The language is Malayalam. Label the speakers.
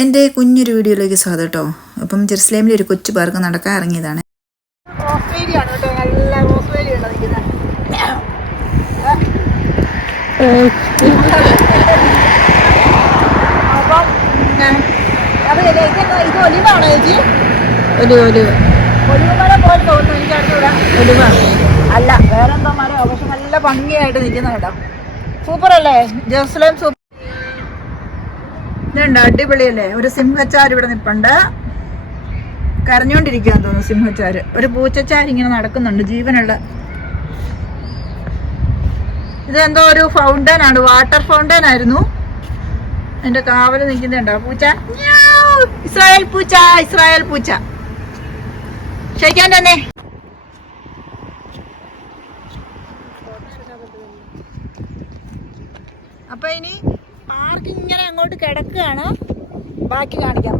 Speaker 1: എന്റെ കുഞ്ഞൊരു വീഡിയോയിലേക്ക് സ്വാഗതം കേട്ടോ. അപ്പം ജെറുസലേമിലെ ഒരു കൊച്ചു പാർക്ക് നടക്കാൻ ഇറങ്ങിയതാണ്. ഒരു ഒരു
Speaker 2: മരം അല്ല വേറെ എന്തോ മരമോ പക്ഷെ നല്ല ഭംഗിയായിട്ട് നിൽക്കുന്ന കേട്ടോ. സൂപ്പർ അല്ലേ ജെറുസലേം സൂപ്പർ ഇതുണ്ട് അടിപൊളിയല്ലേ? ഒരു സിംഹച്ചാർ ഇവിടെ നിൽപ്പുണ്ട് കരഞ്ഞോണ്ടിരിക്കുകയെന്ന് തോന്നുന്നു സിംഹച്ചാർ ഒരു പൂച്ചച്ചാർ ഇങ്ങനെ നടക്കുന്നുണ്ട് ജീവനുള്ള. ഇതെന്തോ ഒരു ഫൗണ്ടൻ ആണ് വാട്ടർ ഫൗണ്ടൻ ആയിരുന്നു. എന്റെ കാവൽ നിൽക്കുന്നുണ്ടോ പൂച്ച. ഇസ്രായേൽ പൂച്ച ഇസ്രായേൽ പൂച്ച. ക്ഷയിക്കാൻ തന്നെ. അപ്പൊ ഇനി പാർക്ക് ഇങ്ങനെ അങ്ങോട്ട് കിടക്കുകയാണ്? ബാക്കി കാണിക്കാം